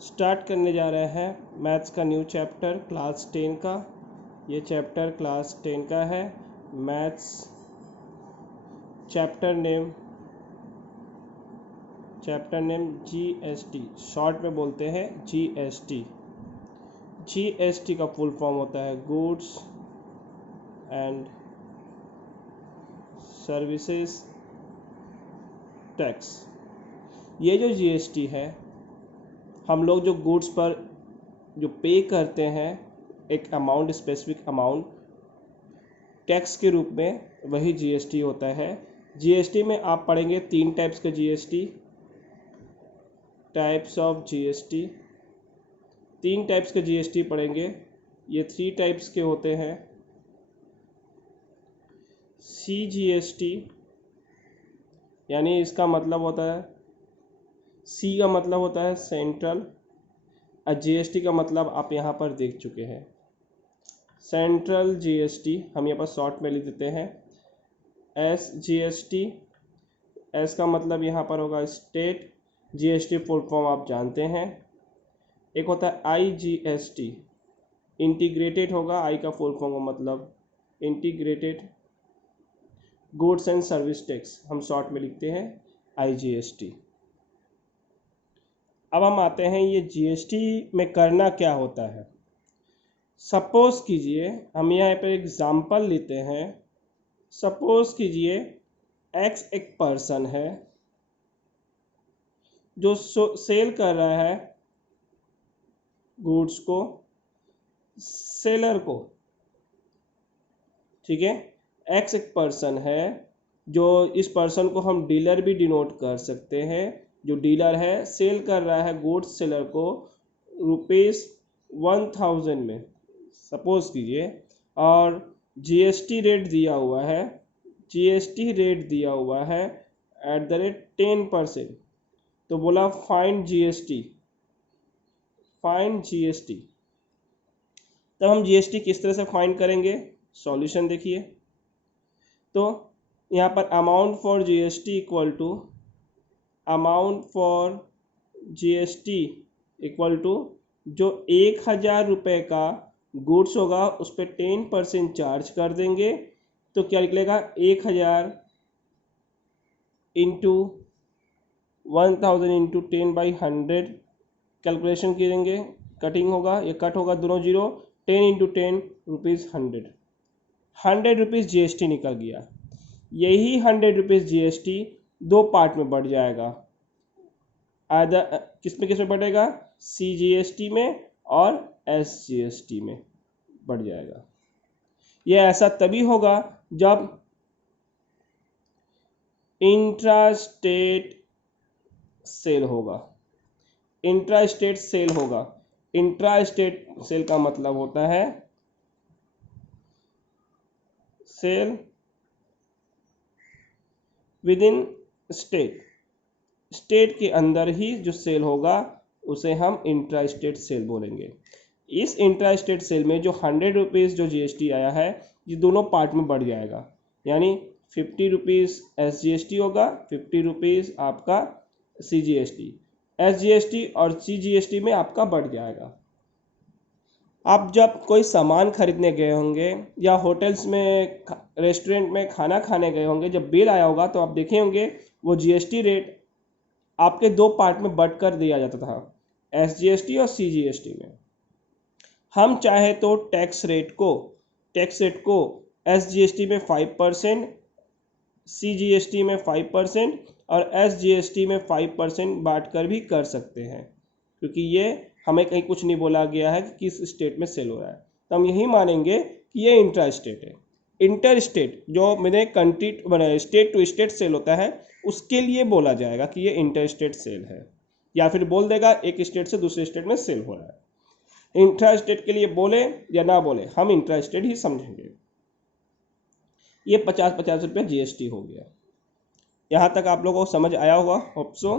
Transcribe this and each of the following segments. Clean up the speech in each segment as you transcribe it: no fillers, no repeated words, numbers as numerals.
Start करने जा रहे हैं मैथ्स का न्यू चैप्टर क्लास 10 का। ये चैप्टर क्लास 10 का है। Maths chapter name GST, short में बोलते हैं जीएसटी। जीएसटी का फुल फॉर्म होता है गुड्स एंड सर्विसेज टैक्स। ये जो जीएसटी है, हम लोग जो गुड्स पर जो पे करते हैं एक अमाउंट, स्पेसिफिक अमाउंट टैक्स के रूप में, वही जीएसटी होता है। जीएसटी में आप पढ़ेंगे 3 टाइप्स का GST, types of GST. 3 types के जीएसटी पढ़ेंगे। ये 3 टाइप्स के होते हैं। सीजीएसटी, यानी इसका मतलब होता है, सी का मतलब होता है सेंट्रल, और जीएसटी का मतलब आप यहाँ पर देख चुके हैं सेंट्रल जीएसटी। हम यहाँ पर शॉर्ट में लिख देते हैं एसजीएसटी। एस का मतलब यहाँ पर होगा स्टेट, जीएसटी फुल फॉर्म आप जानते हैं। एक होता है आईजीएसटी, इंटीग्रेटेड होगा। आई का फुल फॉर्म का मतलब integrated goods and service tax, हम शॉर्ट में लिखते हैं आईजीएसटी। अब हम आते हैं ये जीएसटी में करना क्या होता है। सपोज कीजिए, हम यहाँ पर एग्जाम्पल लेते हैं। सपोज कीजिए एक्स एक पर्सन है जो सेल कर रहा है गुड्स को सेलर को, ठीक है। एक्स एक पर्सन है, जो इस पर्सन को हम डीलर भी डिनोट कर सकते हैं। जो डीलर है सेल कर रहा है गुड्स सेलर को ₹1000 में, सपोज कीजिए, और जीएसटी रेट दिया हुआ है, जीएसटी रेट दिया हुआ है @10%। तो बोला फाइंड जीएसटी, फाइंड जीएसटी। तब हम जीएसटी किस तरह से फाइंड करेंगे, सॉल्यूशन देखिए। तो यहाँ पर amount for GST equal to amount for GST equal to जो 1000 रुपये का गुड्स होगा उस पर 10% चार्ज कर देंगे। तो क्या निकलेगा, 1000 इंटू 1000 इंटू 10/100 कैलकुलेशन करेंगे, कटिंग होगा, ये कट होगा दोनों zero. 10 into 10 rupees 100 rupees GST निकल गया। यही 100 रुपीज़ जीएसटी 2 पार्ट में बढ़ जाएगा। किस में बढ़ेगा, सीजीएसटी में और एसजीएसटी में बढ़ जाएगा। यह ऐसा तभी होगा जब इंट्रास्टेट सेल होगा। इंट्रास्टेट सेल होगा। इंट्रास्टेट सेल का मतलब होता है sale within state, state के अंदर ही जो सेल होगा उसे हम इंट्रा स्टेट सेल बोलेंगे। इस इंट्रा स्टेट सेल में जो 100 रुपीज़ जो जीएसटी आया है, ये दोनों पार्ट में बढ़ जाएगा। यानी 50 रुपीज़ एसजीएसटी होगा, 50 रुपीज़ आपका सीजीएसटी। एसजीएसटी और सीजीएसटी में आपका बढ़ जाएगा। आप जब कोई सामान खरीदने गए होंगे या होटल्स में, रेस्टोरेंट में खाना खाने गए होंगे, जब बिल आया होगा तो आप देखे होंगे वो जीएसटी रेट आपके 2 पार्ट में बट कर दिया जाता था, एसजीएसटी और सीजीएसटी में। हम चाहे तो टैक्स रेट को एसजीएसटी में 5%, सीजीएसटी में 5% और एसजीएसटी में 5% बांट कर भी कर सकते हैं, क्योंकि ये हमें कहीं कुछ नहीं बोला गया है कि किस स्टेट में सेल हो रहा है। तो हम यही मानेंगे कि ये इंट्रा स्टेट है। इंटर स्टेट जो मैंने कंट्री बनाया, स्टेट टू स्टेट सेल होता है, उसके लिए बोला जाएगा कि ये इंटर स्टेट सेल है, या फिर बोल देगा एक स्टेट से दूसरे स्टेट में सेल हो रहा है। इंट्रा स्टेट के लिए बोले या ना बोले, हम इंट्रा स्टेट ही समझेंगे। ये 50-50 रुपये जीएसटी हो गया। यहाँ तक आप लोगों को समझ आया होगा, होप सो।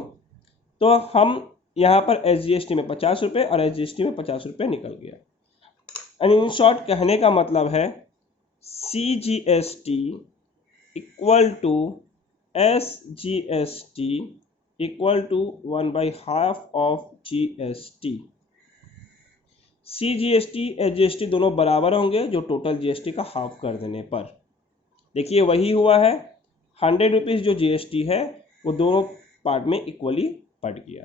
तो हम यहाँ पर एसजीएसटी में 50 रुपये और एसजीएसटी में 50 रुपये निकल गया। एंड इन शॉर्ट कहने का मतलब है CGST equal to SGST equal to 1/2 of GST। CGST HGST दोनों बराबर होंगे जो टोटल GST का हाफ कर देने पर। देखिए वही हुआ है, 100 रुपीज़ जो GST है वो दोनों पार्ट में इक्वली बढ़ गया।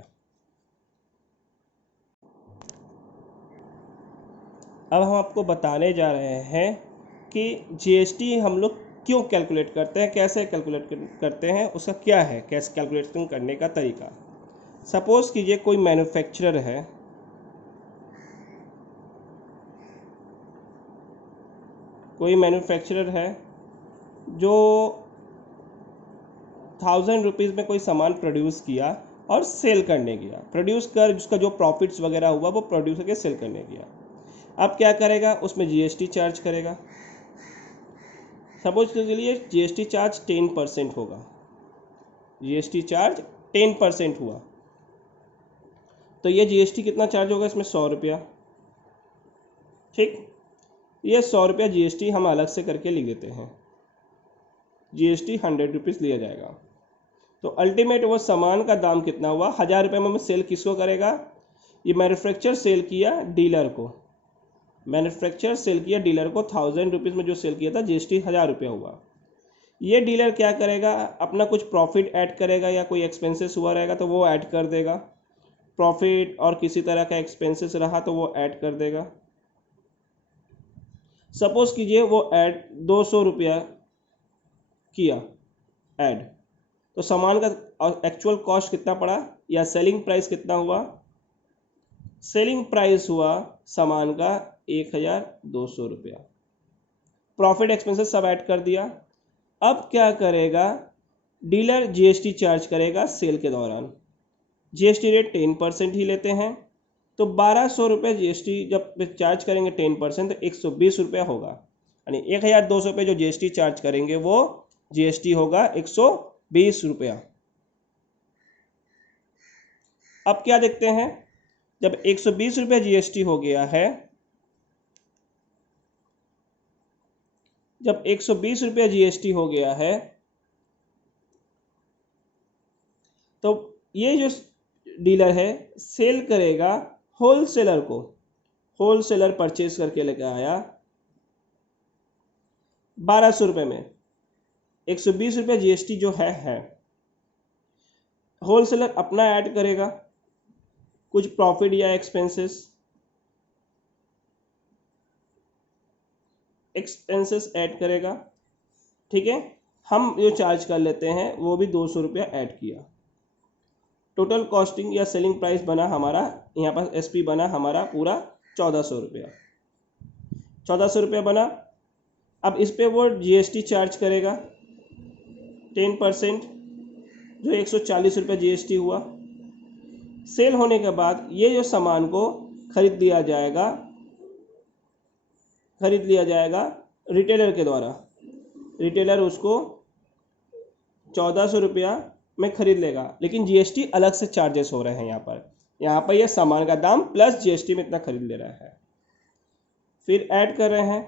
अब हम आपको बताने जा रहे हैं कि GST हम लोग क्यों कैलकुलेट करते हैं, कैसे कैलकुलेट करते हैं, उसका क्या है, कैसे कैलकुलेशन करने का तरीका। सपोज कीजिए कोई मैन्युफैक्चरर है, जो 1000 रुपीज़ में कोई सामान प्रोड्यूस किया और सेल करने गया, प्रोड्यूस कर उसका जो प्रॉफिट्स वगैरह हुआ वो प्रोड्यूस करके सेल करने गया। अब क्या करेगा, उसमें GST चार्ज करेगा। सपोज के लिए GST चार्ज 10% होगा, GST चार्ज 10% हुआ तो ये GST कितना चार्ज होगा इसमें, 100 रुपया। ठीक, ये 100 रुपया GST हम अलग से करके लिख देते हैं, GST 100 रुपीज़ लिया जाएगा। तो अल्टीमेट वो सामान का दाम कितना हुआ, 1000 रुपये में सेल किसको करेगा, ये मैन्युफैक्चर सेल किया डीलर को, मैन्युफैक्चर सेल किया डीलर को 1000 रुपीज़ में जो सेल किया था, GST 1000 रुपया हुआ। ये डीलर क्या करेगा, अपना कुछ प्रॉफिट ऐड करेगा या कोई एक्सपेंसेस हुआ रहेगा तो वो ऐड कर देगा, प्रॉफिट और किसी तरह का एक्सपेंसेस रहा तो वो ऐड कर देगा। सपोज कीजिए वो ऐड 200 रुपया किया ऐड, तो सामान का एक्चुअल कॉस्ट कितना पड़ा या सेलिंग प्राइस कितना हुआ, सेलिंग प्राइस हुआ सामान का 1200 रुपया, प्रॉफिट एक्सपेंसेस सब ऐड कर दिया। अब क्या करेगा, डीलर GST चार्ज करेगा सेल के दौरान, GST रेट 10% ही लेते हैं, तो 1200 रुपये GST जब चार्ज करेंगे 10% तो 120 रुपया होगा, यानी 1200 रुपये जो GST चार्ज करेंगे वो GST होगा 120 रुपया। अब क्या देखते हैं, जब 120 रुपये GST हो गया है, जब 120 रुपये GST हो गया है तो ये जो डीलर है सेल करेगा होलसेलर को, होलसेलर परचेज करके लेकर आया 1200 रुपये में, 120 रुपये GST जो है होलसेलर अपना ऐड करेगा कुछ प्रॉफिट या एक्सपेंसेस ऐड करेगा। ठीक है, हम जो चार्ज कर लेते हैं वो भी 200 रुपया ऐड किया, टोटल कॉस्टिंग या सेलिंग प्राइस बना हमारा, यहाँ पर SP बना हमारा पूरा 1400 रुपया, 1400 रुपया बना। अब इस पर वो GST चार्ज करेगा 10%, जो 140 रुपये GST हुआ। सेल होने के बाद ये जो सामान को खरीद लिया जाएगा रिटेलर के द्वारा, रिटेलर उसको 1400 रुपया में खरीद लेगा, लेकिन GST अलग से चार्जेस हो रहे हैं यहाँ पर ये सामान का दाम प्लस GST में इतना खरीद ले रहा है। फिर ऐड कर रहे हैं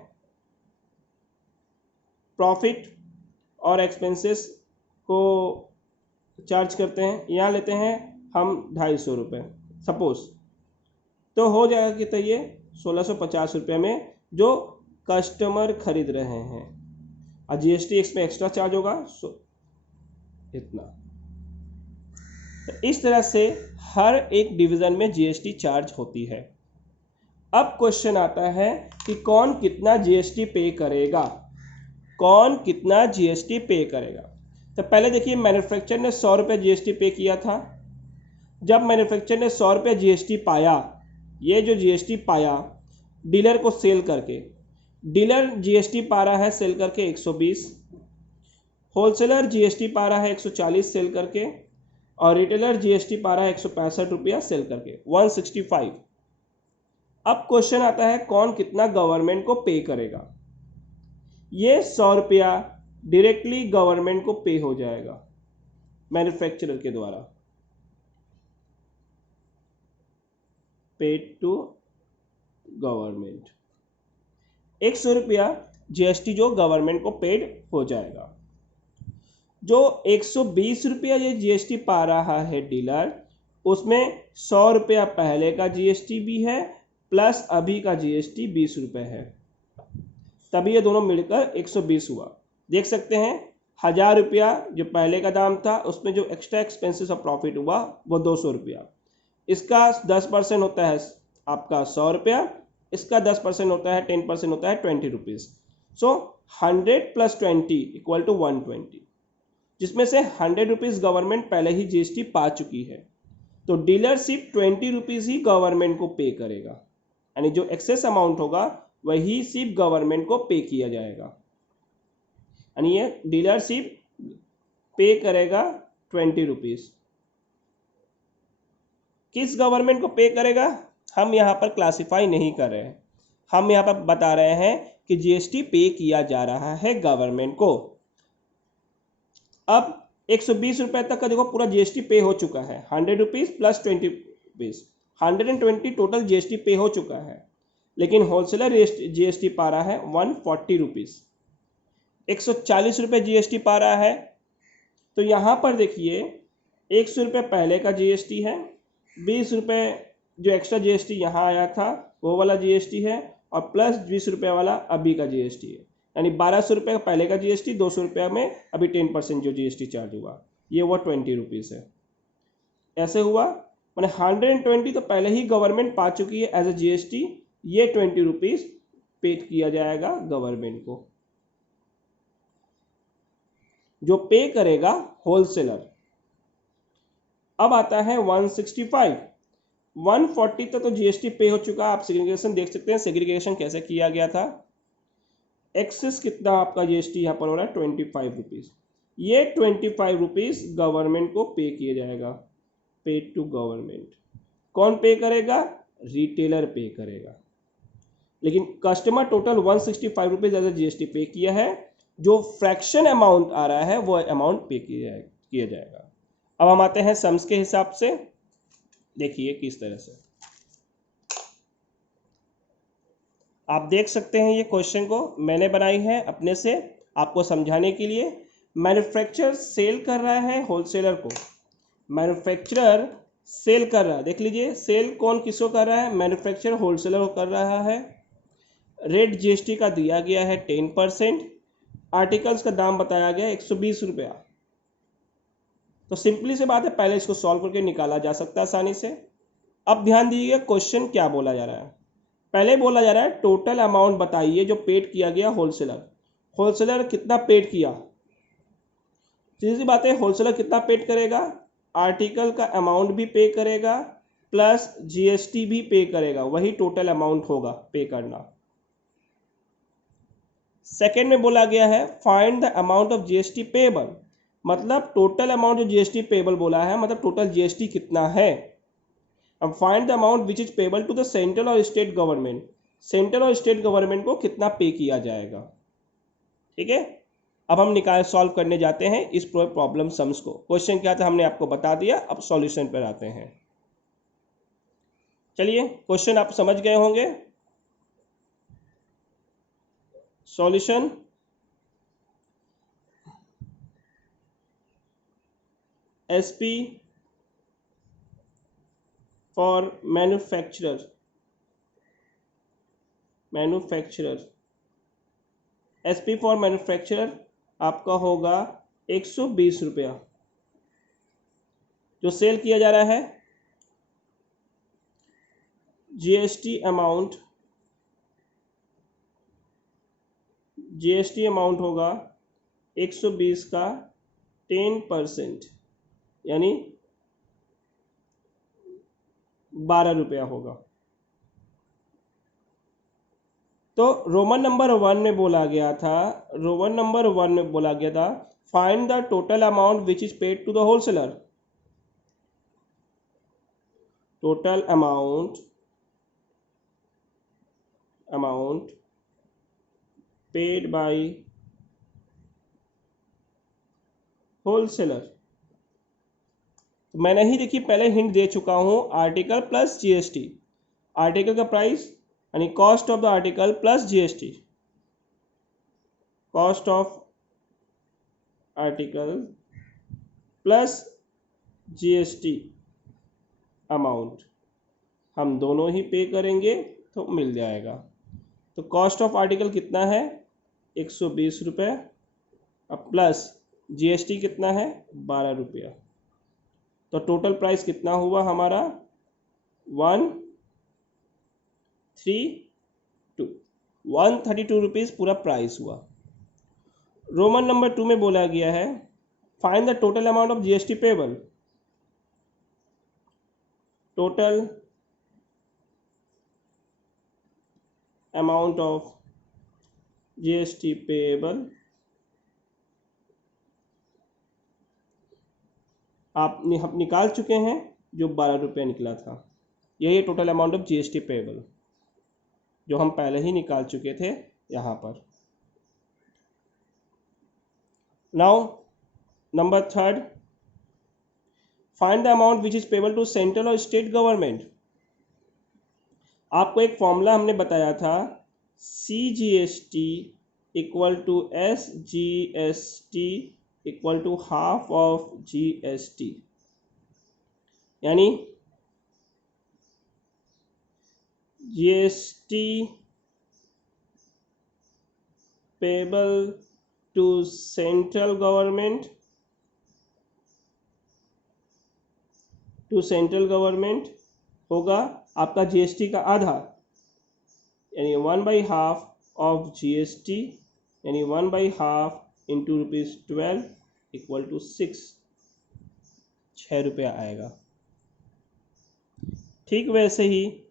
प्रॉफिट और एक्सपेंसेस को चार्ज करते हैं, यहाँ लेते हैं हम 250 रुपये सपोज, तो हो जाएगा कितना, ये 1650 रुपये में जो कस्टमर खरीद रहे हैं, और GST इसमें एक्स्ट्रा चार्ज होगा इतना। तो इस तरह से हर एक डिवीज़न में GST चार्ज होती है। अब क्वेश्चन आता है कि कौन कितना GST पे करेगा, कौन कितना GST पे करेगा। तो पहले देखिए मैन्युफैक्चरर ने 100 रुपये GST पे किया था, जब मैन्युफैक्चरर ने 100 रुपये GST पाया, ये जो GST पाया डीलर को सेल करके, डीलर GST पा रहा है सेल करके 120, होलसेलर GST पा रहा है 140 सेल करके, और रिटेलर GST पा रहा है 165 रुपया सेल करके, 165। अब क्वेश्चन आता है कौन कितना गवर्नमेंट को पे करेगा। ये 100 रुपया डायरेक्टली गवर्नमेंट को पे हो जाएगा मैन्युफैक्चरर के द्वारा, पेड टू गवर्नमेंट। 100 रुपया GST जो गवर्नमेंट को पेड हो जाएगा। जो 120 रुपया ये जीएसटी पा रहा है डीलर, उसमें 100 रुपया पहले का जीएसटी भी है प्लस अभी का जीएसटी 20 रुपये है, तभी ये दोनों मिलकर 120 हुआ। देख सकते हैं 1000 रुपया जो पहले का दाम था उसमें जो एक्स्ट्रा एक्सपेंसेस ऑफ प्रॉफिट हुआ वो 200 रुपया, इसका 10% होता है आपका 100 रुपया, इसका 10% होता है 10% होता है 20 रुपीज़। सो 100 + 20 = 120, जिसमें से 100 रुपीज़ गवर्नमेंट पहले ही जीएसटी पा चुकी है, तो डीलर सिर्फ 20 रुपीज़ ही गवर्नमेंट को पे करेगा, यानी जो एक्सेस अमाउंट होगा वही सिर्फ गवर्नमेंट को पे किया जाएगा, यानी ये डीलर सिर्फ पे करेगा 20 रुपीज़। किस गवर्नमेंट को पे करेगा हम यहाँ पर क्लासिफाई नहीं कर रहे हैं, हम यहाँ पर बता रहे हैं कि जीएसटी पे किया जा रहा है गवर्नमेंट को। अब 120 रुपये तक का देखो पूरा जीएसटी पे हो चुका है, 100 रुपीज़ + 20 रुपीज़, 120 टोटल जीएसटी पे हो चुका है, लेकिन होलसेलर जीएसटी पा रहा है 140 रुपीज़, 140 रुपये जीएसटी पा रहा है। तो यहाँ पर देखिए 100 रुपये पहले का जीएसटी है, 20 रुपये जो एक्स्ट्रा जीएसटी यहाँ आया था वो वाला जीएसटी है, और प्लस 20 रुपये वाला अभी का जीएसटी है, यानी 1200 रुपये पहले का जीएसटी, 200 रुपये में अभी 10% जो जीएसटी चार्ज हुआ ये वो 20 रुपीज़ है। ऐसे हुआ मैंने 120 तो पहले ही गवर्नमेंट पा चुकी है एज ए जीएसटी, ये 20 रुपीज़ पेड किया जाएगा गवर्नमेंट को, जो पे करेगा होलसेलर। अब आता है 165, 140 तक तो जीएसटी पे हो चुका। आप सेग्रीगेशन देख सकते हैं, सेग्रीगेशन कैसे किया गया था। एक्सेस कितना आपका जीएसटी यहाँ पर हो रहा है 25 रुपीज़, ये 25 रुपीज़ गवर्नमेंट को पे किया जाएगा, पेड टू गवर्नमेंट। कौन पे करेगा? रिटेलर पे करेगा, लेकिन customer total 165 rupees as a GST pay किया है, जो फ्रैक्शन अमाउंट आ रहा है वो अमाउंट पे किया जाएगा। अब हम आते हैं सम्स के हिसाब से, देखिए किस तरह से आप देख सकते हैं। ये क्वेश्चन को मैंने बनाई है अपने से आपको समझाने के लिए। मैन्युफैक्चरर सेल कर रहा है होलसेलर को, मैन्युफैक्चरर सेल कर रहा है, देख लीजिए सेल कौन किसको कर रहा है? मैन्युफैक्चरर होलसेलर को कर रहा है। रेट जीएसटी का दिया गया है 10%, आर्टिकल्स का दाम बताया गया 120 रुपया। तो सिंपली से बात है, पहले इसको सॉल्व करके निकाला जा सकता है आसानी से। अब ध्यान दीजिएगा क्वेश्चन क्या बोला जा रहा है। पहले बोला जा रहा है टोटल अमाउंट बताइए जो पेड किया गया होलसेलर। होलसेलर कितना पेड किया? सीधी सी बात है, होलसेलर कितना पेड करेगा? आर्टिकल का अमाउंट भी पे करेगा प्लस जीएसटी भी पे करेगा, वही टोटल अमाउंट होगा पे करना। सेकेंड में बोला गया है find the amount of GST payable, मतलब टोटल अमाउंट जो जीएसटी पेएबल बोला है, मतलब टोटल जीएसटी कितना है। अब find the amount which is payable to the central और स्टेट गवर्नमेंट, सेंट्रल और स्टेट गवर्नमेंट को कितना पे किया जाएगा। ठीक है, अब हम सॉल्व करने जाते हैं इस प्रॉब्लम सम्स को। क्वेश्चन क्या था हमने आपको बता दिया, अब सॉल्यूशन पर आते हैं। चलिए क्वेश्चन आप समझ गए होंगे। Solution, SP for manufacturer, SP for manufacturer आपका होगा 120 रुपया जो सेल किया जा रहा है। जीएसटी अमाउंट होगा 120 का 10%, यानी 12 रुपया होगा। तो रोमन नंबर 1 में बोला गया था, find the total amount which is paid to the wholesaler, total amount paid by wholesaler. तो मैंने ही देखिए पहले हिंट दे चुका हूं, आर्टिकल प्लस जीएसटी, आर्टिकल का प्राइस यानी cost of the article plus GST, cost of article plus GST amount, हम दोनों ही पे करेंगे तो मिल जाएगा। तो कॉस्ट ऑफ आर्टिकल कितना है 120 रुपये, अब प्लस जीएसटी कितना है 12 रुपया, तो टोटल प्राइस कितना हुआ हमारा 132 रुपीज़ पूरा प्राइस हुआ। रोमन नंबर 2 में बोला गया है find the total amount of GST payable. Total amount of GST payable, आप निकाल चुके हैं जो 12 रुपये निकला था, यही total amount of GST payable जो हम पहले ही निकाल चुके थे यहाँ पर। Now number 3, find the amount which is payable to central और स्टेट गवर्नमेंट। आपको एक फॉर्मूला हमने बताया था CGST equal to SGST equal to half of GST, यानी GST payable to central government होगा आपका GST का आधा, यानी 1/2 ऑफ GST, यानी 1/2 इंटू ₹12 इक्वल टू 6 रुपया आएगा। ठीक वैसे ही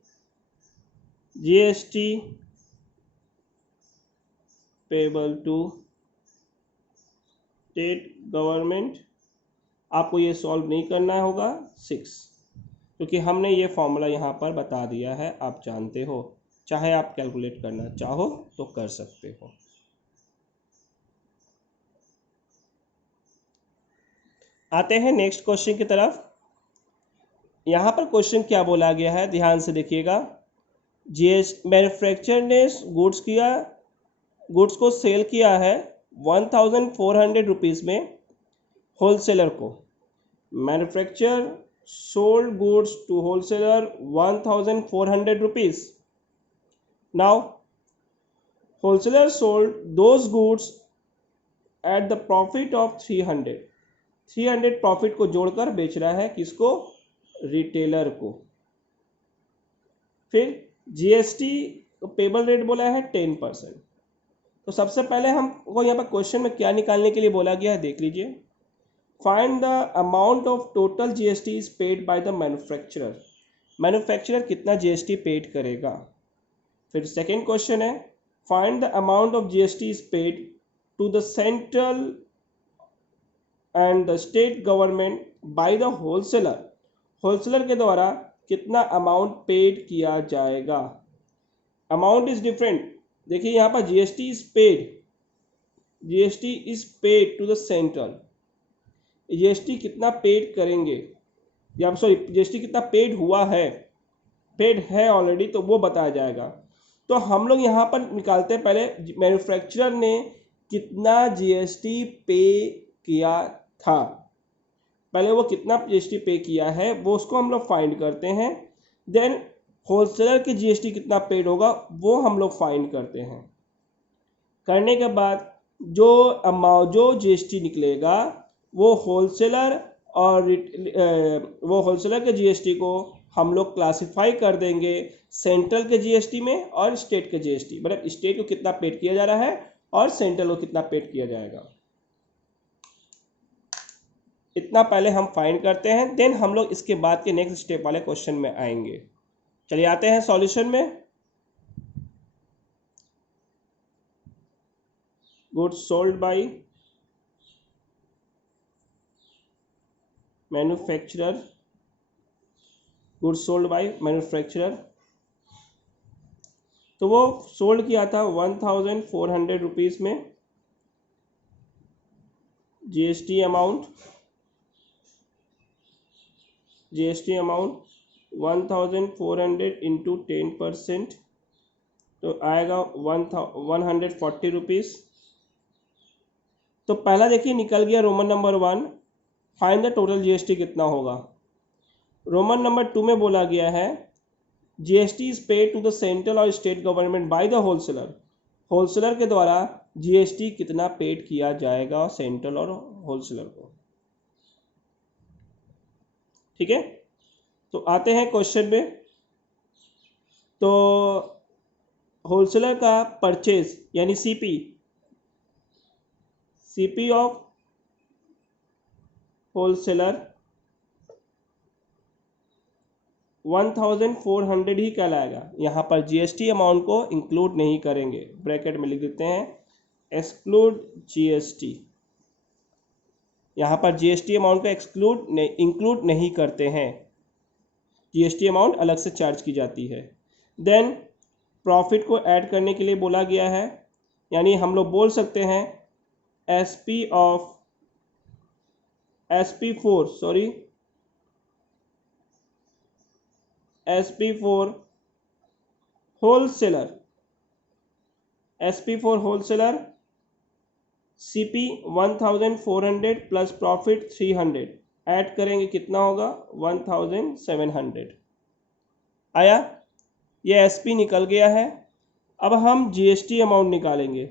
GST payable to state government, आपको ये सॉल्व नहीं करना होगा 6, क्योंकि हमने ये फॉर्मूला यहाँ पर बता दिया है, आप जानते हो, चाहे आप कैलकुलेट करना चाहो तो कर सकते हो। आते हैं नेक्स्ट क्वेश्चन की तरफ। यहाँ पर क्वेश्चन क्या बोला गया है, ध्यान से देखिएगा। मैन्युफैक्चरर ने गुड्स को सेल किया है 1400 रुपीज़ में होलसेलर को। Manufacturer sold goods to wholesaler 1400 rupees. Now wholesaler sold those goods at the profit of 300 profit को जोड़कर बेच रहा है किसको, रिटेलर को। फिर जीएसटी पेबल रेट बोला है 10%। तो सबसे पहले हमको यहाँ पर क्वेश्चन में क्या निकालने के लिए बोला गया है देख लीजिए। Find the amount of total GST is paid by the manufacturer. Manufacturer कितना जीएसटी पेड करेगा। फिर सेकेंड क्वेश्चन है find the amount of GST is paid to the central and the state government by the wholesaler. Wholesaler के द्वारा कितना amount paid किया जाएगा। Amount is different, देखिए यहाँ पर GST is paid to the central. GST कितना पेड करेंगे, या सॉरी जीएसटी कितना पेड हुआ है, पेड है ऑलरेडी, तो वो बताया जाएगा। तो हम लोग यहाँ पर निकालते हैं पहले मैन्युफैक्चरर ने कितना जीएसटी पे किया था, पहले वो कितना जीएसटी पे किया है वो उसको हम लोग फाइंड करते हैं। देन होलसेलर की जीएसटी कितना पेड होगा वो हम लोग फाइंड करते हैं। करने के बाद जो जीएसटी निकलेगा वो होलसेलर के जीएसटी को हम लोग क्लासिफाई कर देंगे सेंट्रल के जीएसटी में और स्टेट के जीएसटी, मतलब स्टेट को कितना पेड किया जा रहा है और सेंट्रल को कितना पेड किया जाएगा। इतना पहले हम फाइंड करते हैं, देन हम लोग इसके बाद के नेक्स्ट स्टेप वाले क्वेश्चन में आएंगे। चलिए आते हैं सॉल्यूशन में। Goods sold by manufacturer, goods sold by manufacturer, तो वो सोल्ड किया था 1400 रुपीज़ में। जीएसटी अमाउंट 1400 इंटू 10%, तो आएगा 140 रुपीज़। तो पहला देखिए निकल गया roman number 1 find the total GST कितना होगा। रोमन नंबर 2 में बोला गया है GST is paid to the central और state government by the wholesaler. Wholesaler के द्वारा जीएसटी कितना पेड किया जाएगा सेंट्रल और होलसेलर को। ठीक है, तो आते हैं क्वेश्चन में। तो होलसेलर का परचेज यानी सीपी ऑफ होलसेलर 1400 ही कहलाएगा। यहाँ पर जीएसटी अमाउंट को इंक्लूड नहीं करेंगे, ब्रैकेट में लिख देते हैं एक्सक्लूड जीएसटी। यहाँ पर जीएसटी अमाउंट को इंक्लूड नहीं करते हैं, जीएसटी अमाउंट अलग से चार्ज की जाती है। देन प्रॉफिट को ऐड करने के लिए बोला गया है, यानी हम लोग बोल सकते हैं SP for wholesaler CP 1400 plus profit 300 add करेंगे कितना होगा 1700 आया। ये SP निकल गया है। अब हम जीएसटी अमाउंट निकालेंगे।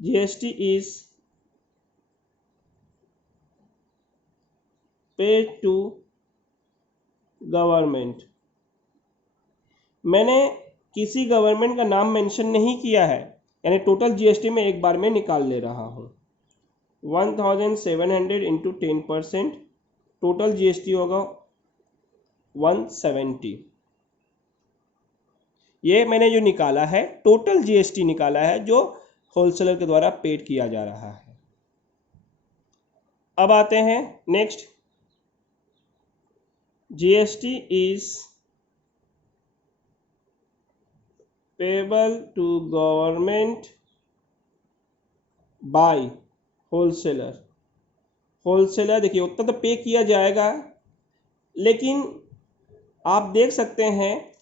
GST is paid to government. मैंने किसी गवर्नमेंट का नाम मेंशन नहीं किया है, यानी टोटल जीएसटी में एक बार में निकाल ले रहा हूँ। 1700 इंटू 10%, टोटल जीएसटी होगा 170। ये मैंने जो निकाला है टोटल जीएसटी निकाला है जो होलसेलर के द्वारा पेड किया जा रहा है। अब आते हैं next, GST is payable to government by wholesaler देखिए उतना तो पे किया जाएगा, लेकिन आप देख सकते हैं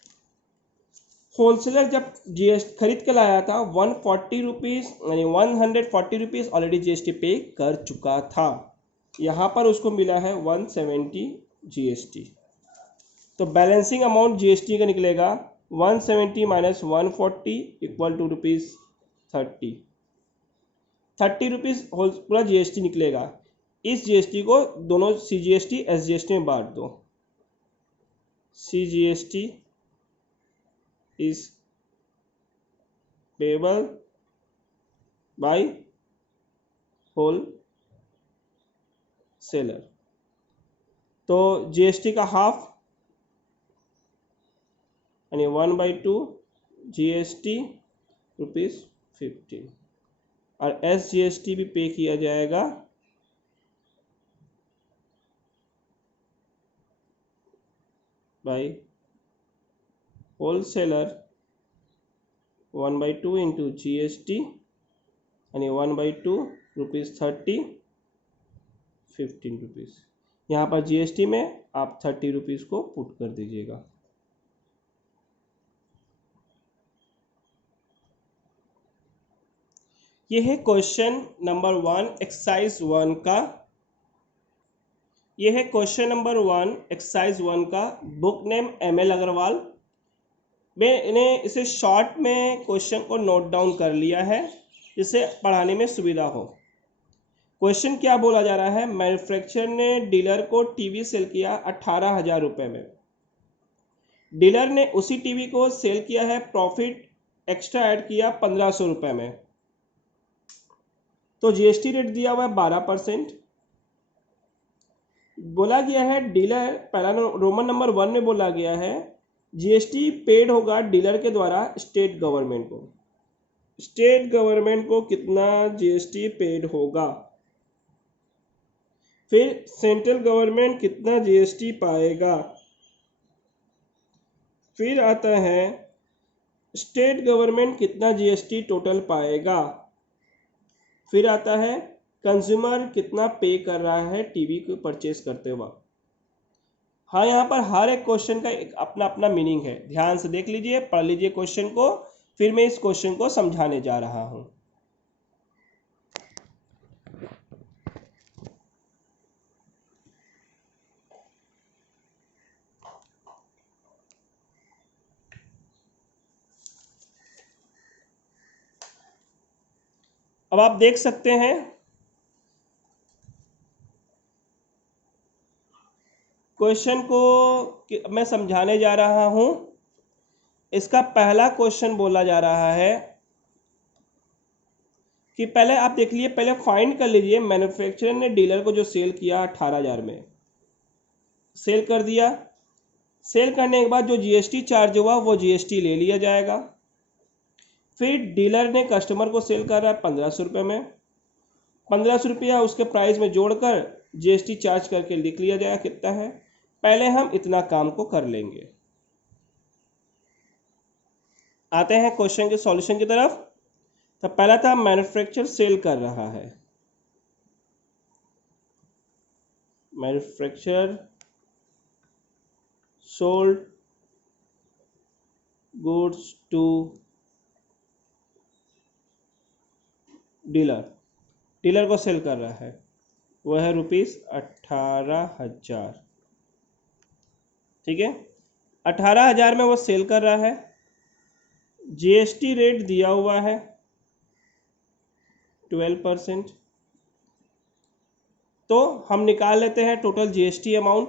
होलसेलर जब जीएसटी खरीद के लाया था 140 रुपीज़ यानी 140 रुपीज़ ऑलरेडी जीएसटी पे कर चुका था। यहाँ पर उसको मिला है 170 जीएसटी। तो बैलेंसिंग अमाउंट जीएसटी का निकलेगा 170 माइनस 140 इक्वल टू ₹30। 30 रुपीज़ पूरा जीएसटी निकलेगा। इस जीएसटी को दोनों CGST SGST में बांट दो। CGST is payable by wholesaler. तो जीएसटी का हाफ यानी 1/2 जीएसटी ₹15 और SGST भी पे किया जाएगा बाय होलसेलर 1/2 इंटू GST यानी 1/2 ₹30 ₹15। यहाँ पर GST में आप 30 रुपीज़ को पुट कर दीजिएगा। यह है क्वेश्चन नंबर 1 एक्सरसाइज 1 का। यह है क्वेश्चन नंबर 1 एक्सरसाइज 1 का। Book name ML Agarwal. मैंने इसे शॉर्ट में क्वेश्चन को नोट डाउन कर लिया है जिससे पढ़ाने में सुविधा हो। क्वेश्चन क्या बोला जा रहा है, मैन्युफैक्चरर ने डीलर को टीवी सेल किया 18,000 रुपये में। डीलर ने उसी टीवी को सेल किया है, प्रॉफिट एक्स्ट्रा ऐड किया 1500 रुपये में। तो जीएसटी रेट दिया हुआ है 12%। बोला गया है डीलर, पहला रोमन नंबर 1 में बोला गया है जीएसटी पेड होगा डीलर के द्वारा स्टेट गवर्नमेंट को। स्टेट गवर्नमेंट को कितना जीएसटी पेड होगा, फिर सेंट्रल गवर्नमेंट कितना जीएसटी पाएगा, फिर आता है स्टेट गवर्नमेंट कितना जीएसटी टोटल पाएगा, फिर आता है कंज्यूमर कितना पे कर रहा है टीवी को परचेज करते वक्त। हाँ, यहाँ पर हर एक क्वेश्चन का एक अपना अपना मीनिंग है, ध्यान से देख लीजिए, पढ़ लीजिए क्वेश्चन को, फिर मैं इस क्वेश्चन को समझाने जा रहा हूँ। अब आप देख सकते हैं क्वेश्चन को मैं समझाने जा रहा हूं। इसका पहला क्वेश्चन बोला जा रहा है कि पहले आप देख लीजिए, पहले फाइंड कर लीजिए मैन्युफैक्चरर ने डीलर को जो सेल किया 18,000 में, सेल कर दिया। सेल करने के बाद जो जीएसटी चार्ज हुआ वो जीएसटी ले लिया जाएगा। फिर डीलर ने कस्टमर को सेल कर रहा है 1500 रुपये में, 1500 रुपया उसके प्राइस में जोड़कर जीएसटी चार्ज करके लिख लिया जाएगा कितना है। पहले हम इतना काम को कर लेंगे। आते हैं क्वेश्चन के सॉल्यूशन की तरफ। तो पहला था मैन्युफैक्चरर सेल कर रहा है, manufacturer sold goods to dealer, dealer को सेल कर रहा है, वह है ₹18,000। ठीक है, 18,000 में वो सेल कर रहा है। जीएसटी रेट दिया हुआ है 12%। तो हम निकाल लेते हैं टोटल जीएसटी अमाउंट।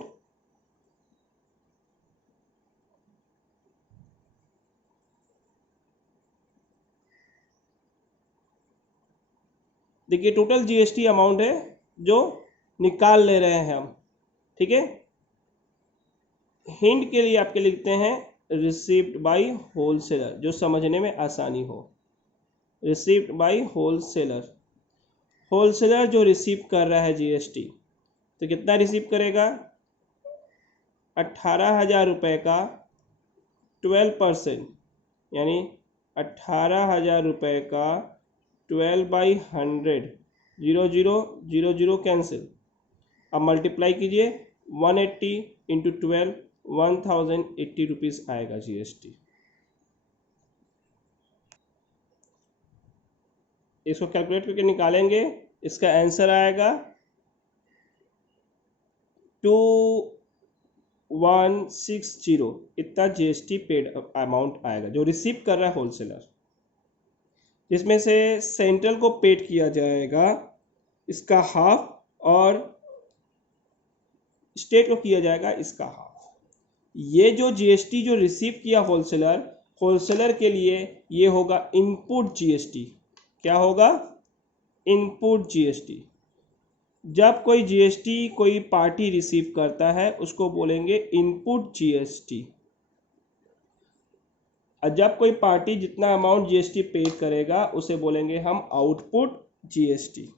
देखिए टोटल जीएसटी अमाउंट है जो निकाल ले रहे हैं हम। ठीक है, हिंट के लिए आपके लिखते हैं रिसीव्ड बाय होलसेलर, जो समझने में आसानी हो। रिसीव्ड बाय होलसेलर, होलसेलर जो रिसीव कर रहा है जीएसटी, तो कितना रिसीव करेगा? 18,000 रुपये का 12%, यानी 18,000 रुपये का 12/100, 0000 कैंसिल। अब मल्टीप्लाई कीजिए, 180 इंटू 12, 1080 रुपीज़ आएगा जीएसटी। इसको कैलकुलेट करके निकालेंगे, इसका आंसर आएगा 2160। इतना जीएसटी पेड अमाउंट आएगा जो रिसीव कर रहा है होलसेलर, जिसमें से सेंट्रल को पेड किया जाएगा इसका हाफ और स्टेट को किया जाएगा इसका हाफ। ये जो जीएसटी जो रिसीव किया होलसेलर, होलसेलर के लिए ये होगा इनपुट जीएसटी। क्या होगा? Input GST. जब कोई जीएसटी कोई पार्टी रिसीव करता है उसको बोलेंगे इनपुट जीएसटी, और जब कोई पार्टी जितना अमाउंट जीएसटी पे करेगा उसे बोलेंगे हम आउटपुट जीएसटी।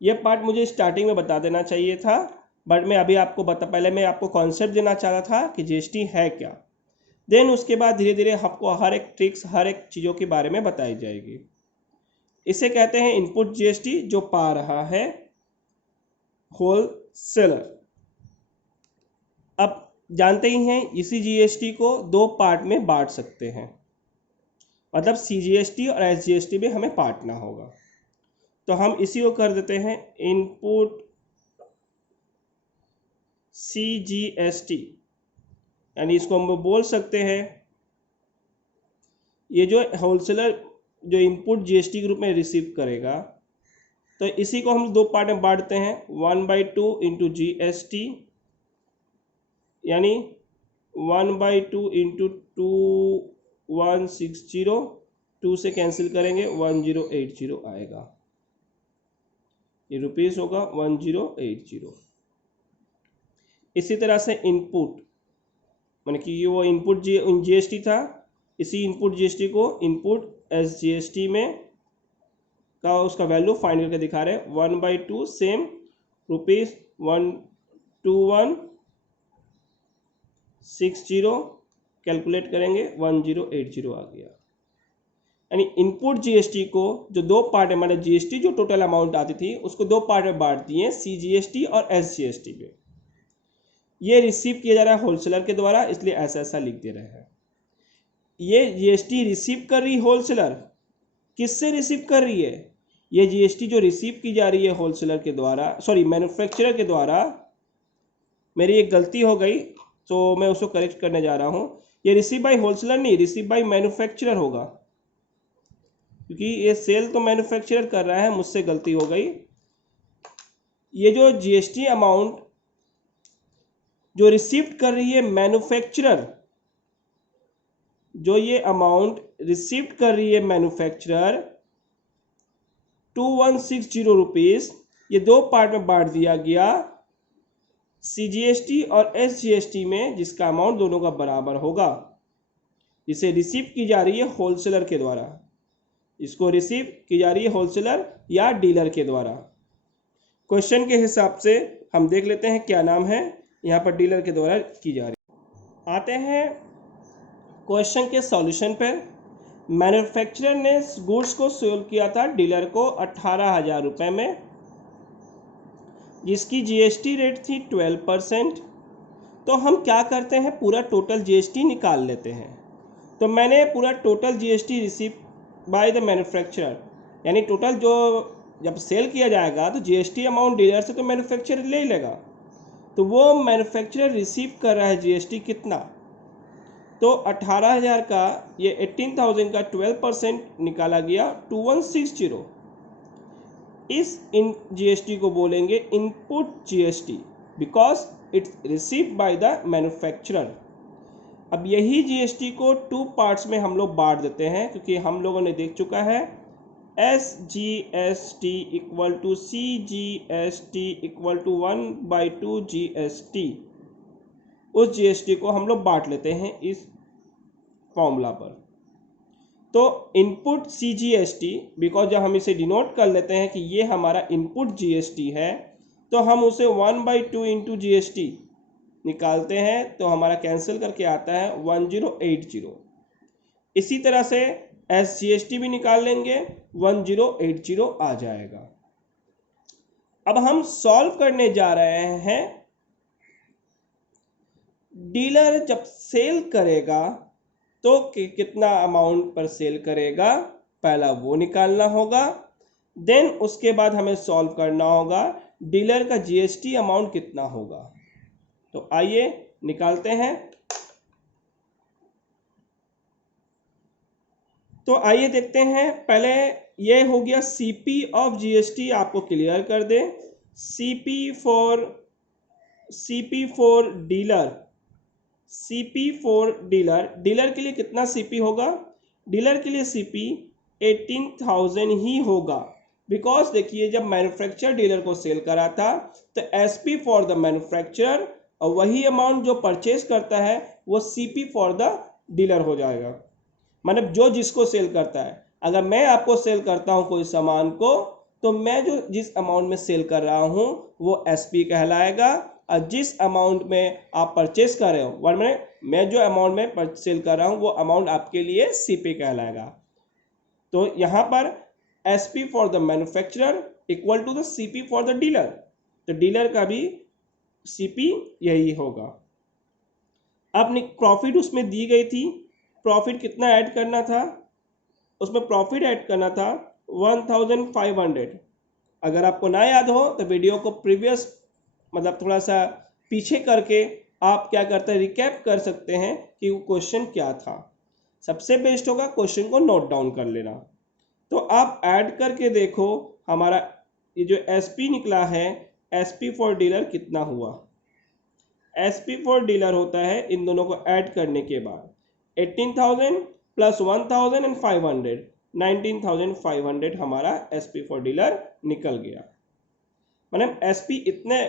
ये पार्ट मुझे स्टार्टिंग में बता देना चाहिए था, बट मैं अभी आपको पहले मैं आपको कॉन्सेप्ट देना चाह रहा था कि जीएसटी है क्या। देन उसके बाद धीरे धीरे आपको हर एक ट्रिक्स, हर एक चीज़ों के बारे में बताई जाएगी। इसे कहते हैं इनपुट जीएसटी, जो पा रहा है होलसेलर। अब जानते ही हैं इसी जीएसटी को दो पार्ट में बांट सकते हैं, मतलब सीजीएसटी और एसजीएसटी में हमें बांटना होगा। तो हम इसी को कर देते हैं इनपुट सीजीएसटी, यानी इसको हम बोल सकते हैं ये जो होलसेलर जो इनपुट जीएसटी के रूप में रिसीव करेगा, तो इसी को हम दो पार्ट में बांटते हैं, 1/2 इंटू जीएसटी, यानी 1/2 इंटू 2160, 2 से कैंसिल करेंगे 1080 आएगा, ये रुपीस होगा 1080। इसी तरह से इनपुट, माने कि वो इनपुट जीएसटी था, इसी इनपुट जीएसटी को इनपुट एसजीएसटी में का उसका वैल्यू फाइंड करके दिखा रहे हैं, 1/2 सेम रुपीस 12160, कैलकुलेट करेंगे 1080 आ गया। यानी इनपुट जीएसटी को जो दो पार्ट है, मतलब जीएसटी जो टोटल अमाउंट आती थी उसको दो पार्ट में बांट दिए, सीजीएसटी और एसजीएसटी में। ये रिसीव किया जा रहा है होलसेलर के द्वारा, इसलिए ऐसा ऐसा लिख दे रहे हैं। ये जीएसटी रिसीव कर रही होलसेलर, किससे रिसीव कर रही है? ये जीएसटी जो रिसीव की जा रही है होलसेलर के द्वारा, सॉरी मैन्युफैक्चरर के द्वारा, मेरी एक गलती हो गई तो मैं उसको करेक्ट करने जा रहा हूँ। ये रिसीव बाय होलसेलर नहीं, रिसीव बाय मैन्युफैक्चरर होगा। क्योंकि ये सेल तो मैन्युफैक्चरर कर रहा है, मुझसे गलती हो गई। ये जो जीएसटी अमाउंट जो रिसीव्ड कर रही है मैन्युफैक्चरर, जो ये अमाउंट रिसीव्ड कर रही है मैन्युफैक्चरर 2160 रुपीज़, ये दो पार्ट में बांट दिया गया, सीजीएसटी और एसजीएसटी में, जिसका अमाउंट दोनों का बराबर होगा। इसे रिसीव की जा रही है होलसेलर के द्वारा, इसको रिसीव की जा रही है होलसेलर या डीलर के द्वारा। क्वेश्चन के हिसाब से हम देख लेते हैं क्या नाम है, यहाँ पर डीलर के द्वारा की जा रही है। आते हैं क्वेश्चन के सॉल्यूशन पर। मैन्युफैक्चरर ने गुड्स को सेल किया था डीलर को 18,000 रुपये में, जिसकी जीएसटी रेट थी 12%। तो हम क्या करते हैं, पूरा टोटल जीएसटी निकाल लेते हैं। तो मैंने पूरा total GST receive by the manufacturer, यानी टोटल जो जब सेल किया जाएगा तो जीएसटी अमाउंट डीलर से तो मैन्युफैक्चरर ले ही लेगा। तो वो मैन्युफैक्चरर रिसीव कर रहा है जीएसटी कितना, तो 18,000 का ये 18,000 का 12% निकाला गया 2160। इस इन जीएसटी को बोलेंगे input GST, because it's received by the manufacturer. अब यही जीएसटी को टू पार्ट्स में हम लोग बांट देते हैं, क्योंकि हम लोगों ने देख चुका है SGST equal to CGST equal to 1/2 GST। उस जीएसटी को हम लोग बांट लेते हैं इस फॉर्मूला पर। तो इनपुट CGST, बिकॉज जब हम इसे डिनोट कर लेते हैं कि ये हमारा इनपुट जीएसटी है, तो हम उसे 1/2 इंटू GST निकालते हैं, तो हमारा कैंसिल करके आता है 1080। इसी तरह से SGST भी निकाल लेंगे, 1080 आ जाएगा। अब हम सॉल्व करने जा रहे हैं, डीलर जब सेल करेगा तो कितना अमाउंट पर सेल करेगा, पहला वो निकालना होगा। देन उसके बाद हमें सॉल्व करना होगा डीलर का जीएसटी अमाउंट कितना होगा। तो आइए निकालते हैं। तो आइए देखते हैं, पहले ये हो गया सीपी ऑफ जीएसटी, आपको क्लियर कर दे। CP for dealer, CP for dealer, dealer के लिए कितना सीपी होगा, डीलर के लिए सीपी 18,000 ही होगा, बिकॉज देखिए जब मैन्युफैक्चरर डीलर को सेल करा था तो एसपी फॉर द मैन्युफैक्चरर, और वही अमाउंट जो परचेज करता है वो सीपी फॉर द डीलर हो जाएगा। मतलब जो जिसको सेल करता है, अगर मैं आपको सेल करता हूं कोई सामान को, तो मैं जो जिस अमाउंट में सेल कर रहा हूं वो एसपी कहलाएगा, और जिस अमाउंट में आप परचेस कर रहे हो, वन मिनट, मैं जो अमाउंट में सेल कर रहा हूं वो अमाउंट आपके लिए सीपी कहलाएगा। तो यहाँ पर SP for the manufacturer equal to the CP for the dealer, तो डीलर का भी सीपी यही होगा। अब प्रॉफिट उसमें दी गई थी, प्रॉफिट कितना ऐड करना था, उसमें प्रॉफिट ऐड करना था 1500। अगर आपको ना याद हो तो वीडियो को प्रीवियस मतलब थोड़ा सा पीछे करके आप क्या करते हैं, रिकैप कर सकते हैं कि वो क्वेश्चन क्या था। सबसे बेस्ट होगा क्वेश्चन को नोट डाउन कर लेना। तो आप ऐड करके देखो, हमारा ये जो एसपी निकला है, एसपी फॉर डीलर कितना हुआ। एसपी फॉर डीलर होता है इन दोनों को ऐड करने के बाद 18,000 प्लस 1,500, 19,500 हमारा एसपी फॉर डीलर निकल गया। मतलब एसपी इतने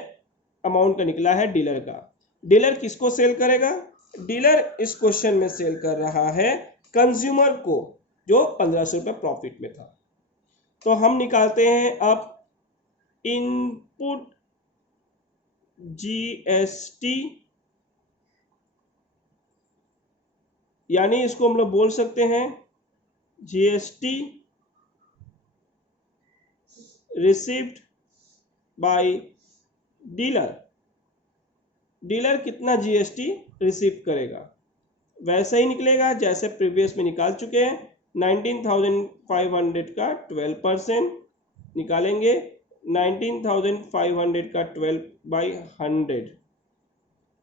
अमाउंट का निकला है डीलर का। डीलर किसको सेल करेगा, डीलर इस क्वेश्चन में सेल कर रहा है कंज्यूमर को, जो 1500 रुपये प्रॉफिट में था। तो हम निकालते हैं अब इनपुट जीएसटी, यानी इसको हम लोग बोल सकते हैं GST received by dealer. Dealer कितना जीएसटी रिसीव करेगा, वैसा ही निकलेगा जैसे प्रीवियस में निकाल चुके हैं। 19,500 का 12% निकालेंगे, 19,500 का 12/100,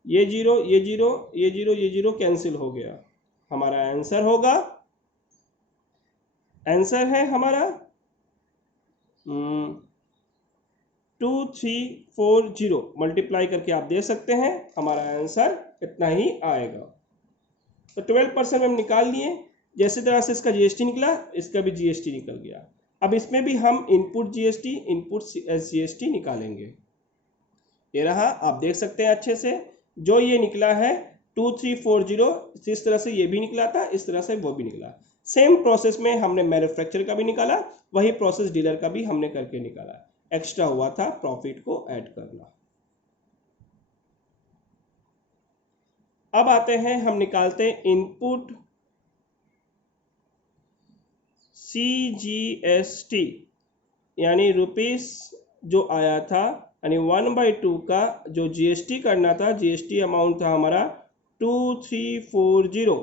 ये जीरो ये जीरो ये जीरो कैंसिल हो गया। हमारा आंसर होगा आंसर है हमारा 2340 मल्टीप्लाई करके आप दे सकते हैं, हमारा आंसर इतना ही आएगा। तो 12% हम निकाल लिए। जैसे तरह से इसका जीएसटी निकला, इसका भी जीएसटी निकल गया। अब इसमें भी हम इनपुट जीएसटी, इनपुट एसजीएसटी निकालेंगे। ये रहा, आप देख सकते हैं अच्छे से, जो ये निकला है 2340, इस तरह से ये भी निकला था, इस तरह से वो भी निकला। सेम प्रोसेस में हमने मैन्युफैक्चर का भी निकाला, वही प्रोसेस डीलर का भी हमने करके निकाला। एक्स्ट्रा हुआ था प्रॉफिट को ऐड करना। अब आते हैं, हम निकालते हैं इनपुट CGST, यानी रुपीस जो आया था, यानी 1/2 का जो जीएसटी करना था, जीएसटी अमाउंट था हमारा 2340,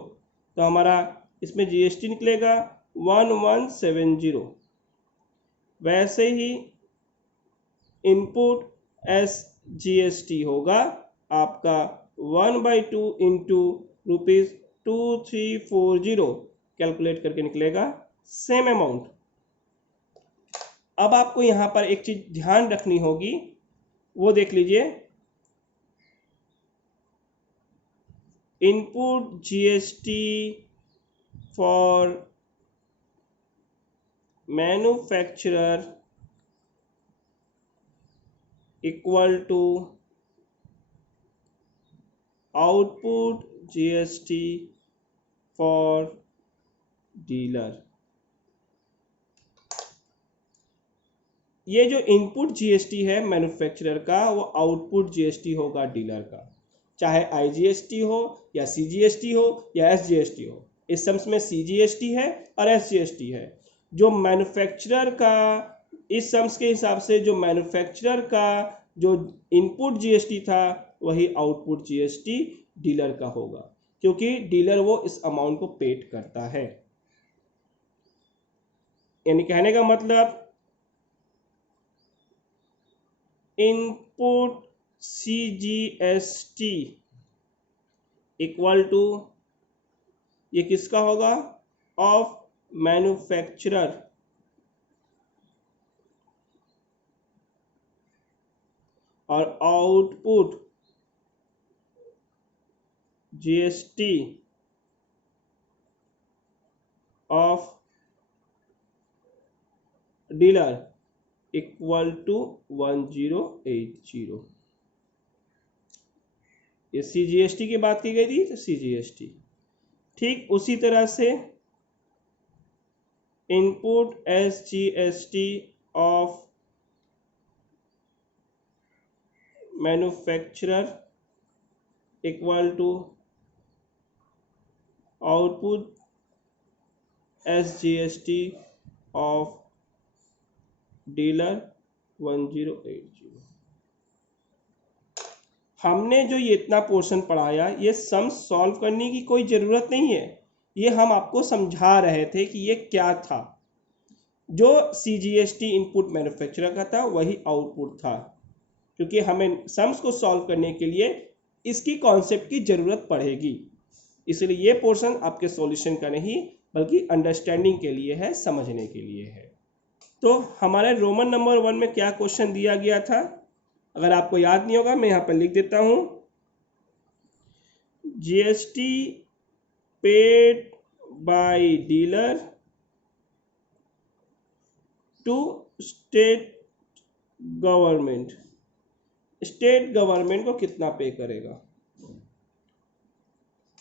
तो हमारा इसमें जीएसटी निकलेगा 1170। वैसे ही इनपुट एसजीएसटी होगा आपका 1/2 इंटू ₹2340, कैलकुलेट करके निकलेगा सेम अमाउंट। अब आपको यहाँ पर एक चीज ध्यान रखनी होगी, वो देख लीजिए, input GST for manufacturer equal to output GST for dealer. ये जो इनपुट जीएसटी है मैन्युफैक्चरर का, वो आउटपुट जीएसटी होगा डीलर का, चाहे आईजीएसटी हो या सीजीएसटी हो या एसजीएसटी हो। इस सम्स में सीजीएसटी है और एसजीएसटी है। जो मैन्युफैक्चरर का, इस सम्स के हिसाब से जो मैन्युफैक्चरर का जो इनपुट जीएसटी था, वही आउटपुट जीएसटी डीलर का होगा, क्योंकि डीलर वो इस अमाउंट को पेड करता है। यानी कहने का मतलब, इनपुट CGST इक्वल टू, ये किसका होगा, ऑफ मैन्युफैक्चरर, और output GST of dealer equal to 1080। ये सीजीएसटी की बात की गई थी, तो सीजीएसटी। ठीक उसी तरह से input SGST of manufacturer equal to output SGST of dealer 1080। हमने जो ये इतना पोर्शन पढ़ाया, ये सम सॉल्व करने की कोई ज़रूरत नहीं है, ये हम आपको समझा रहे थे कि ये क्या था। जो सीजीएसटी इनपुट मैन्युफैक्चरर का था, वही आउटपुट था, क्योंकि हमें सम्स को सॉल्व करने के लिए इसकी कॉन्सेप्ट की ज़रूरत पड़ेगी। इसलिए ये पोर्शन आपके सॉल्यूशन का नहीं, बल्कि अंडरस्टैंडिंग के लिए है, समझने के लिए है। तो हमारे रोमन नंबर 1 में क्या क्वेश्चन दिया गया था, अगर आपको याद नहीं होगा, मैं यहाँ पर लिख देता हूँ। GST paid by dealer to state government, state government को कितना पे करेगा।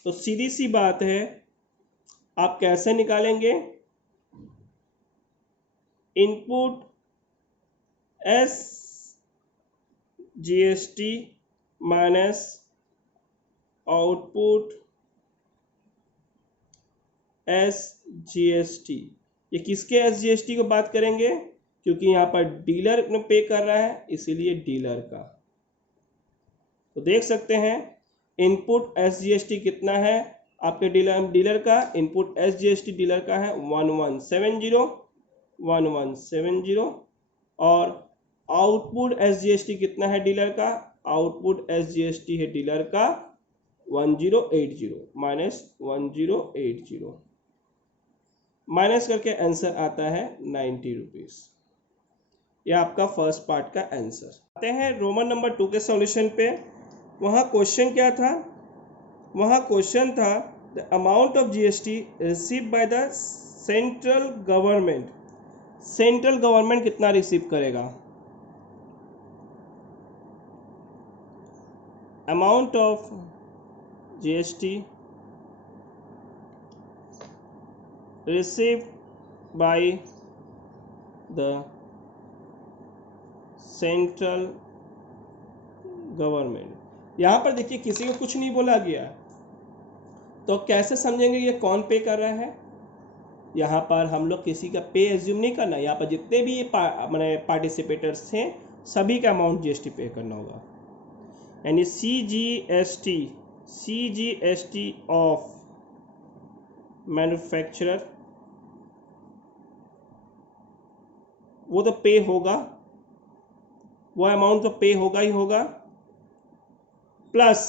तो सीधी सी बात है, आप कैसे निकालेंगे, input S GST minus output S GST. ये किसके एस जीएसटी को बात करेंगे, क्योंकि यहाँ पर डीलर में पे कर रहा है, इसीलिए डीलर का। तो देख सकते हैं इनपुट एस जीएसटी कितना है आपके डीलर का, इनपुट एस जीएसटी डीलर का है 1170, और आउटपुट एसजीएसटी कितना है डीलर का, आउटपुट एसजीएसटी है डीलर का 1080 माइनस 1080। माइनस करके आंसर आता है 90 रुपीज़। यह आपका फर्स्ट पार्ट का आंसर। आते हैं रोमन नंबर 2 के सॉल्यूशन पे। वहाँ क्वेश्चन क्या था? वहाँ क्वेश्चन था the amount of GST receive by the central government. Central government कितना रिसीव करेगा? Amount of GST receive by the central government. यहाँ पर देखिए किसी को कुछ नहीं बोला गया, तो कैसे समझेंगे ये कौन पे कर रहा है? यहाँ पर हम लोग किसी का पे एज्यूम नहीं करना। यहाँ पर जितने भी मैंने पार्टिसिपेटर्स थे सभी का अमाउंट जीएसटी पे करना होगा। यानी CGST ऑफ मैन्युफैक्चरर वो तो पे होगा, वो अमाउंट तो पे होगा ही होगा, plus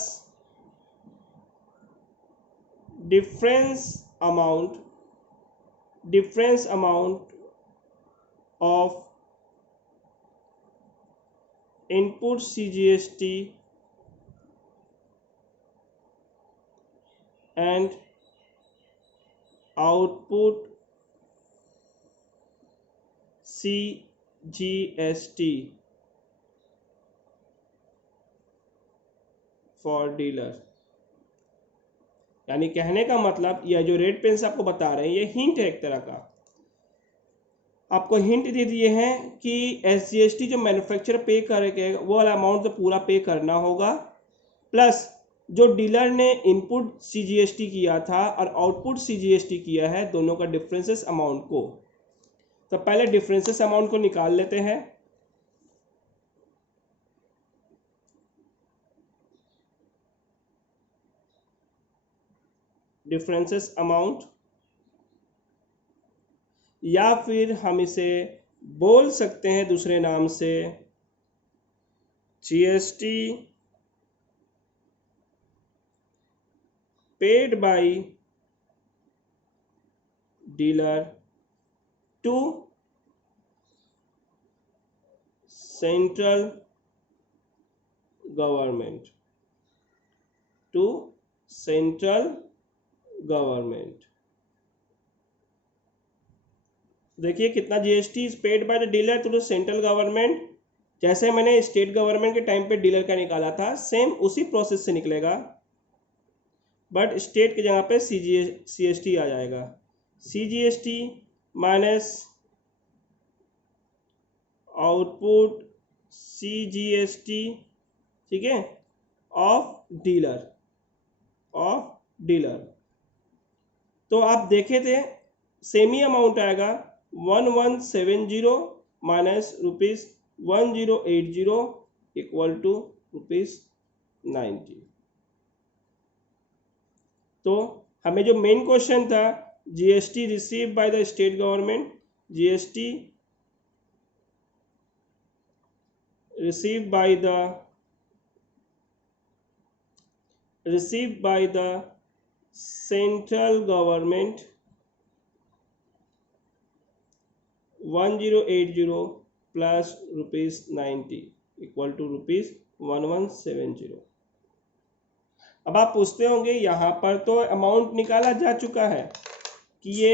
difference amount of input CGST and output CGST for dealer. यानी कहने का मतलब यह जो रेड पेन से आपको बता रहे हैं ये हिंट है, एक तरह का आपको हिंट दे दिए हैं कि SGST जो मैन्युफैक्चरर पे करेगा वो वाला अमाउंट तो पूरा पे करना होगा, प्लस जो डीलर ने इनपुट CGST किया था और आउटपुट CGST किया है दोनों का डिफरेंसेस अमाउंट को। तो पहले डिफरेंसेस अमाउंट को निकाल लेते हैं। डिफरेंसेस अमाउंट, या फिर हम इसे बोल सकते हैं दूसरे नाम से GST paid by dealer to central government, देखिए कितना GST is paid by the dealer to the central government. जैसे मैंने स्टेट गवर्नमेंट के टाइम पे डीलर का निकाला था सेम उसी प्रोसेस से निकलेगा, बट स्टेट की जगह पे CGST आ जाएगा। CGST माइनस आउटपुट CGST, ठीक है, ऑफ डीलर। तो आप देखे थे सेम ही अमाउंट आएगा 1170 माइनस ₹1080 इक्वल टू ₹90। तो हमें जो मेन क्वेश्चन था GST receive by the state government, GST received by the central government 1080 plus ₹90 equal to ₹1170। अब आप पूछते होंगे यहाँ पर तो अमाउंट निकाला जा चुका है कि ये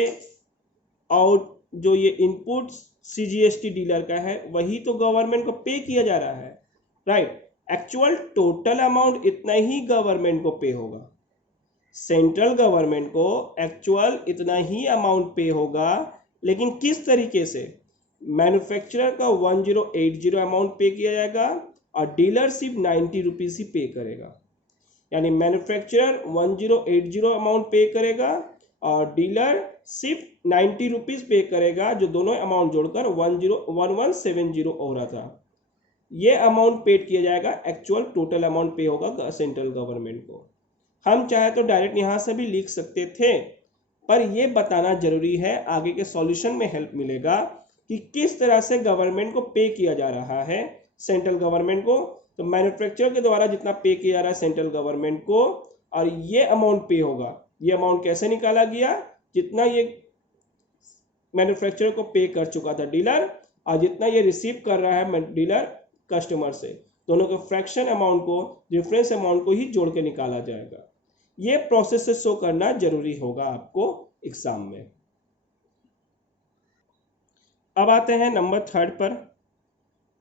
जो ये इनपुट CGST डीलर का है वही तो गवर्नमेंट को पे किया जा रहा है, राइट। एक्चुअल टोटल अमाउंट इतना ही गवर्नमेंट को पे होगा, सेंट्रल गवर्नमेंट को एक्चुअल इतना ही अमाउंट पे होगा, लेकिन किस तरीके से? मैन्युफैक्चरर का 1080 अमाउंट पे किया जाएगा और डीलर सिर्फ 90 रुपीज़ ही पे करेगा। यानी मैन्युफैक्चरर 1080 अमाउंट पे करेगा और डीलर सिर्फ 90 रुपीज़ पे करेगा, जो दोनों अमाउंट जोड़कर 1170 हो रहा था। ये अमाउंट पेड किया जाएगा, एक्चुअल टोटल अमाउंट पे होगा सेंट्रल गवर्नमेंट को। हम चाहे तो डायरेक्ट यहाँ से भी लिख सकते थे, पर ये बताना जरूरी है, आगे के सॉल्यूशन में हेल्प मिलेगा कि किस तरह से गवर्नमेंट को पे किया जा रहा है सेंट्रल गवर्नमेंट को। तो मैन्युफैक्चरर के द्वारा जितना पे किया जा रहा है सेंट्रल गवर्नमेंट को और ये अमाउंट पे होगा, ये अमाउंट कैसे निकाला गया? जितना ये मैन्युफैक्चरर को पे कर चुका था डीलर, और जितना ये रिसीव कर रहा है डीलर कस्टमर से, दोनों के फ्रैक्शन अमाउंट को, डिफरेंस अमाउंट को ही जोड़ के निकाला जाएगा। ये प्रोसेस से शो करना जरूरी होगा आपको एग्जाम में। अब आते हैं नंबर 3 पर।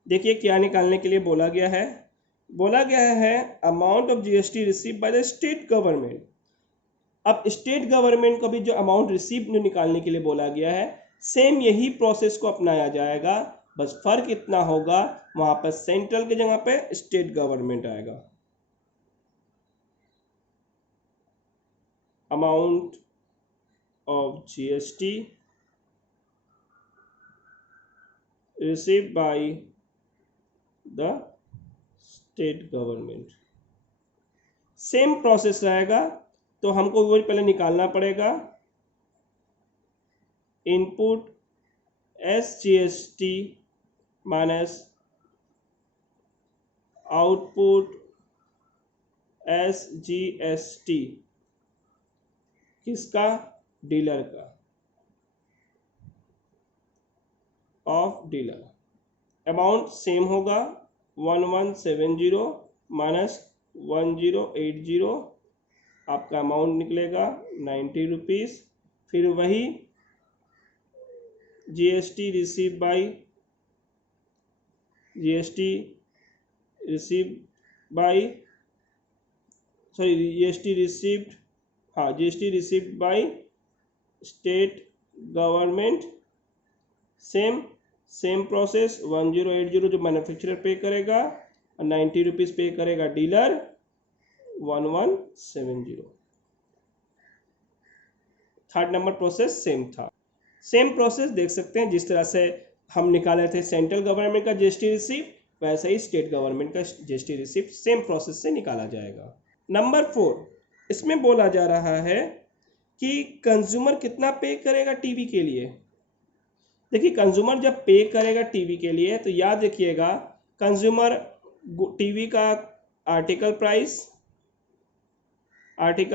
देखिए क्या निकालने के लिए बोला गया है। बोला गया है amount of GST receive by the state government. अब स्टेट गवर्नमेंट को भी जो अमाउंट रिसीव निकालने के लिए बोला गया है, सेम यही प्रोसेस को अपनाया जाएगा, बस फर्क इतना होगा वहां पर सेंट्रल की जगह पे स्टेट गवर्नमेंट आएगा। Amount of GST receive by the state government, same process रहेगा। तो हमको वो पहले निकालना पड़ेगा input SGST minus output SGST, किसका? डीलर का, ऑफ डीलर। अमाउंट सेम होगा 1170 माइनस 1080, आपका अमाउंट निकलेगा 90 रुपीज़। फिर वही GST receive by GST received by state government, same process. 1080 जो मैन्युफैक्चरर पे करेगा और 90 रुपीज़ पे करेगा dealer 1170। Third number process same था। सेम प्रोसेस देख सकते हैं, जिस तरह से हम निकाले थे सेंट्रल गवर्नमेंट का जीएसटी रिसीप्ट, वैसे ही स्टेट गवर्नमेंट का जीएसटी रिसीप्ट सेम प्रोसेस से निकाला जाएगा। नंबर 4, इसमें बोला जा रहा है कि कंज्यूमर कितना पे करेगा टीवी के लिए। देखिए कंज्यूमर जब पे करेगा टीवी के लिए तो याद रखिएगा, कंज्यूमर टीवी का आर्टिकल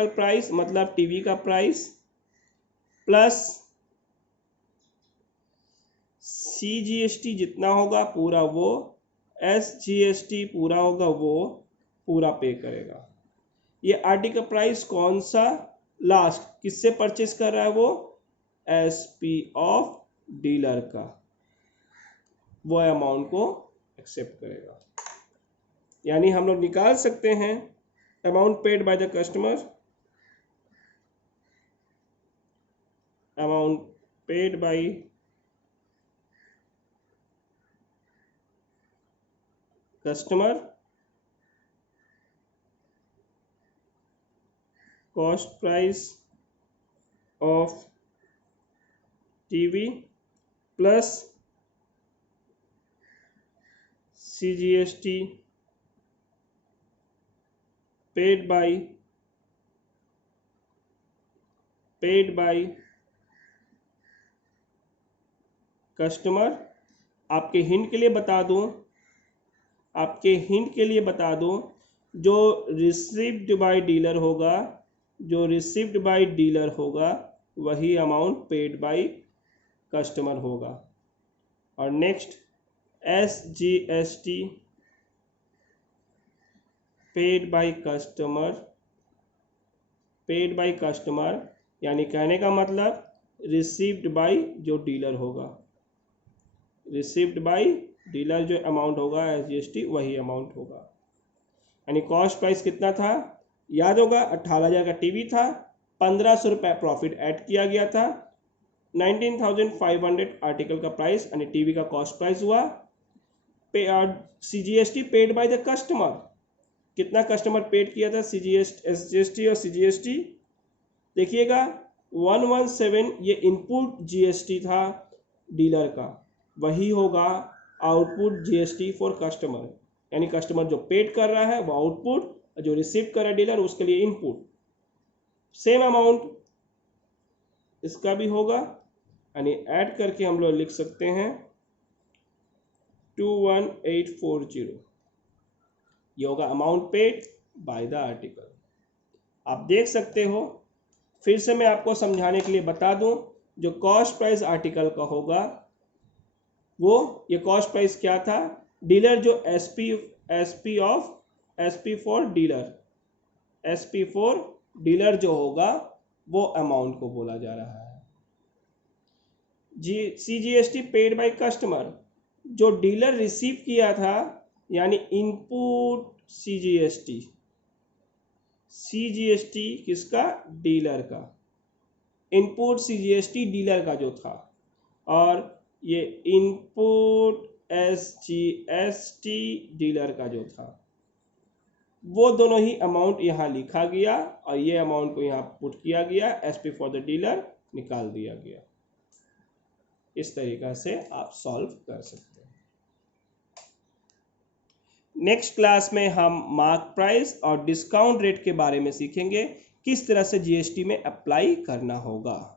प्राइस मतलब टीवी का प्राइस प्लस CGST जितना होगा पूरा वो, SGST पूरा होगा वो पूरा पे करेगा। ये आर्टिकल प्राइस कौन सा? लास्ट किससे परचेस कर रहा है वो? SP ऑफ डीलर का, वो अमाउंट को एक्सेप्ट करेगा। यानी हम लोग निकाल सकते हैं amount paid by the customer, amount paid by customer cost price of TV plus CGST paid by customer. आपके हिंट के लिए बता दूं, जो रिसीव्ड बाय डीलर होगा वही अमाउंट पेड बाय कस्टमर होगा। और next SGST paid by customer, यानी कहने का मतलब रिसीव्ड बाय जो डीलर होगा, रिसीव्ड बाय डीलर जो अमाउंट होगा SGST वही अमाउंट होगा। यानी कॉस्ट प्राइस कितना था? याद होगा 18,000 का टीवी था, 1500 रुपये प्रॉफिट ऐड किया गया था, 19,500 आर्टिकल का प्राइस यानी टीवी का कॉस्ट प्राइस हुआ। CGST paid by the customer, कितना कस्टमर पेड किया था SGST और CGST देखिएगा 117, ये इनपुट GST था डीलर का, वही होगा आउटपुट GST फॉर कस्टमर। यानी कस्टमर जो पेड कर रहा है वो आउटपुट, जो रिसीव कर रहा है डीलर उसके लिए इनपुट। सेम अमाउंट इसका भी होगा, यानी ऐड करके हम लोग लिख सकते हैं 21840, ये होगा amount paid by the article. आप देख सकते हो, फिर से मैं आपको समझाने के लिए बता दूं, जो कॉस्ट प्राइस आर्टिकल का होगा वो, ये कॉस्ट प्राइस क्या था, डीलर जो एसपी फॉर डीलर जो होगा वो अमाउंट को बोला जा रहा है। CGST पेड बाय कस्टमर, जो डीलर रिसीव किया था, यानी इनपुट CGST किसका, डीलर का, इनपुट CGST डीलर का जो था, और ये इनपुट SGST डीलर का जो था, वो दोनों ही अमाउंट यहाँ लिखा गया और ये अमाउंट को यहाँ पुट किया गया, SP फॉर द डीलर निकाल दिया गया। इस तरीका से आप सॉल्व कर सकते हैं। नेक्स्ट क्लास में हम मार्क प्राइस और डिस्काउंट रेट के बारे में सीखेंगे, किस तरह से GST में अप्लाई करना होगा।